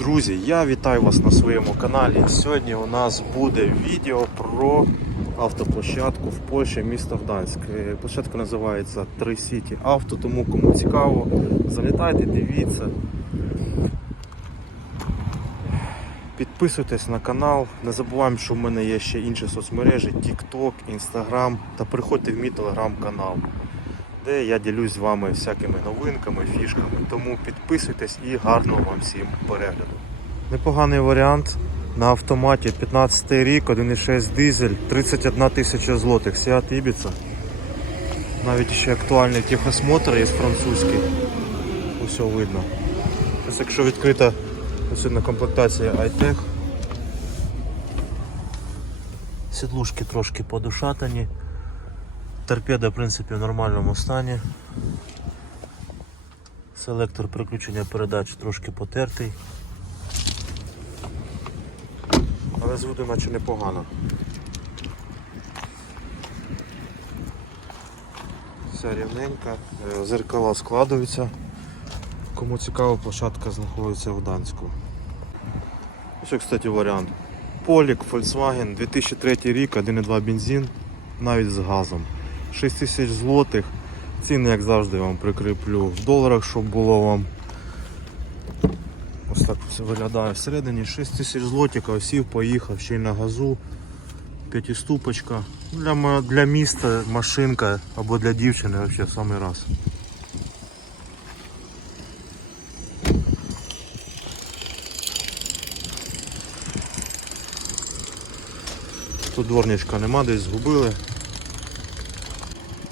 Друзі, я вітаю вас на своєму каналі. Сьогодні у нас буде відео про автоплощадку в Польщі, місто Гданськ. Е, Площадка називається Три City Авто, тому кому цікаво, залітайте, дивіться. Підписуйтесь на канал. Не забуваємо, що в мене є ще інші соцмережі: TikTok, Instagram та приходьте в мій телеграм-канал де я ділюсь з вами всякими новинками, фішками. Тому підписуйтесь і гарного вам всім перегляду. Непоганий варіант на автоматі 15 рік, 1,6 дизель, 31 тисяча злотих, Seat Ibiza. Навіть ще актуальний техосмотр є французький. Усе видно. Ось якщо відкрита ось на комплектація iTech. Сідлушки трошки подушатані. Торпеда, в принципі, в нормальному стані. Селектор переключення передач трошки потертий. Але з наче непогано. Вся рівненька, Е, зеркала складуються. Кому цікаво, площадка знаходиться в Данську. Ще, кстати, варіант. Полік, Volkswagen, 2003 рік, 1,2 бензин, навіть з газом. 6 тисяч злотих. Ціни, як завжди, вам прикріплю в доларах, щоб було вам. Ось так все виглядає всередині. 6 тисяч злотих, сів, поїхав, ще й на газу. П'ятиступочка. Для, для міста машинка або для дівчини взагалі в самий раз. Тут дворничка нема, десь згубили.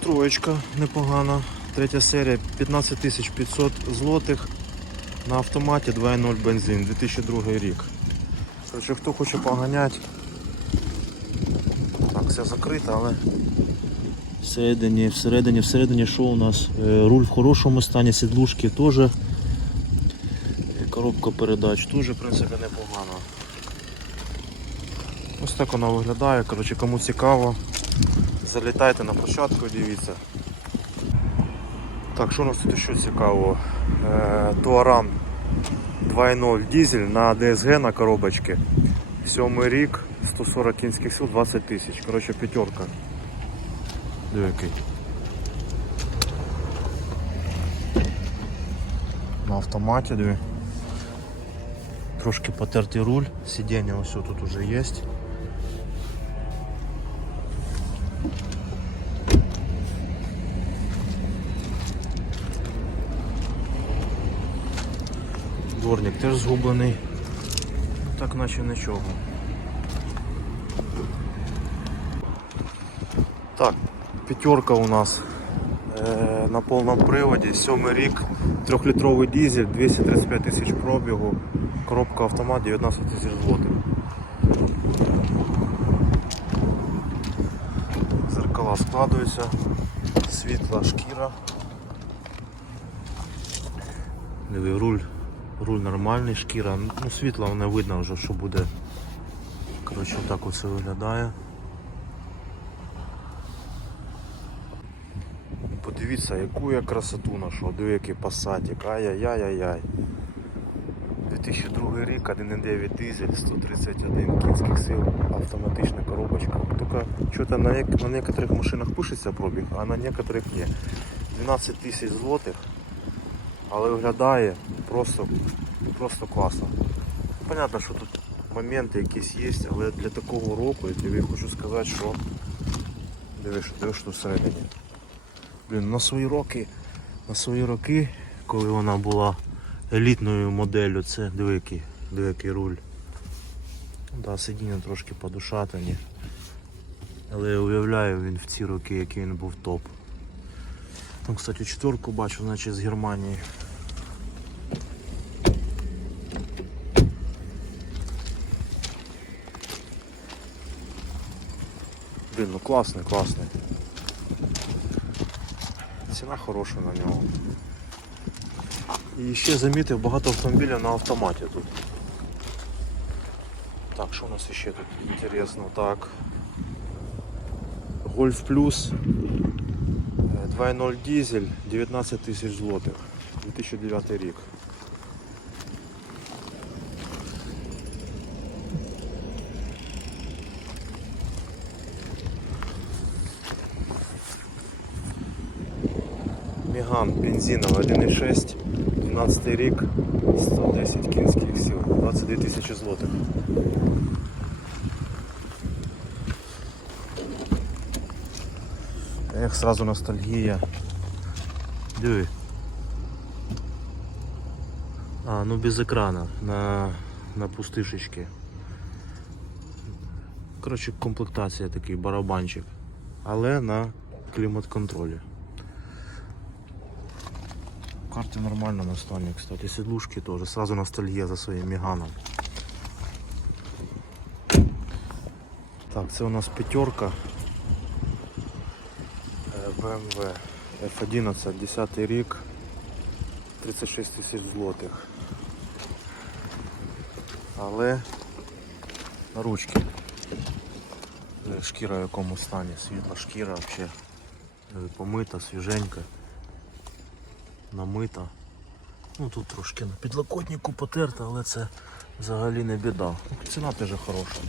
Троєчка непогана. Третя серія 15 500 злотих на автоматі 2.0 бензин, 2002 рік. Короче, хто хоче поганяти. Так, все закрито, але всередині, всередині, всередині що у нас? Е, Руль в хорошому стані, сідлушки теж. Е, Коробка передач теж, в принципі, непогана. Ось так вона виглядає. Коротше, кому цікаво, залітайте на площадку, дивіться. Так, що у нас тут ще цікаво? Е, Туаран 2.0 дизель на DSG на коробочці. Сьомий рік, 140 кінських сил, 20 тисяч. Коротше, п'ятерка. Диви. На автоматі, диви. Трошки потертий руль, сидіння ось тут уже є. Дворник теж згублений. Так наче нічого. Так, п'ятерка у нас е, на повному приводі, сьомий рік, трьохлітровий дизель, 235 тисяч пробігу, коробка автомат 19 тисяч злотих. Зеркала складуються, світла шкіра. Диви, руль, руль нормальний, шкіра, ну світла не видно вже, що буде. Коротше, так оце виглядає. Подивіться, яку я красоту знайшов, диви який пасатик, ай-яй-яй-яй-яй. 2002 рік, 1,9 дизель, 131 кінських сил, автоматична коробочка. Тільки що-то на, на некоторих машинах пишеться пробіг, а на некоторих ні. 12 тисяч злотих, але виглядає просто, просто класно. Понятно, що тут моменти якісь є, але для такого року я тобі хочу сказати, що дивиш, дивиш що всередині. Блін, на свої роки, на свої роки, коли вона була елітною моделлю, це диви який руль. Да, сидіння трошки подушатані. Але я уявляю він в ці роки, який він був топ. Там, кстати, четверку бачу, значить з Германії. Блін, ну класний, класний. Ціна хороша на нього. І ще замітив багато автомобілів на автоматі тут. Так, що у нас ще тут інтересно? Так. Гольф Плюс е, 2.0 дизель 19 тисяч злотих. 2009 рік. Меган бензиновий 1.6, 12 рік, 110 кінських сил, 22 тисячі злотих. Ех, сразу ностальгія. Диви. А, ну без екрана, на, на пустишечки. Коротше, комплектація такий барабанчик. Але на клімат-контролі. Карти нормально на стані, кстати. Сідлушки теж. Сразу ностальгія за своїм міганом. Так, це у нас п'ятерка. Е, BMW F11, 10 рік, 36 тисяч злотих. Але на ручки. Е, Шкіра в якому стані, світла шкіра взагалі помита, свіженька, намита. Ну тут трошки на підлокотнику потерта, але це взагалі не біда. Ціна теж хороша.